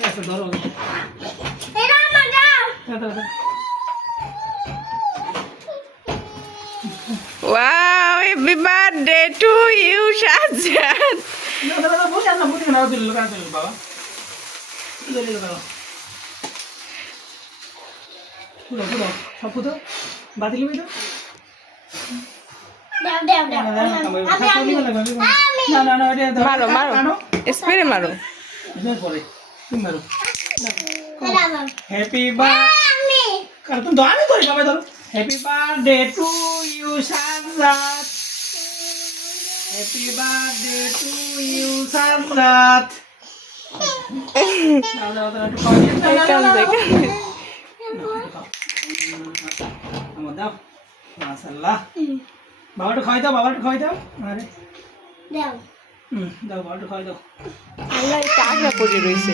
আচ্ছা ধরো এটা আমার দাও দাও Wow, happy birthday to you, Shahzad. দাও বসে না বসে না দিল লোকা দিল বাবা দিল লোকা পুরো পুরো সব পুরো বাতিল হয়ে দাও দাও আমি না না না এটা Maro, maro. Espere, maro. এর পরে তুমি মারো দাও হ্যাপি বার্থডে আমি কার তুমি দাও আমি করি সবাই ধরো happy birthday to you Sanrat happy birthday to you Sanrat দাও দাও দাও একটু খাওয়া দিয়ে Ekan, ekan. আমার দাও মাশাআল্লাহ বাবাটা খাওয়াই দাও বাবাটা খাওয়াই দাও আরে দাও দাও বাবাটা খাওয়াই দাও Allah, এটা আগা পড়ে রইছে।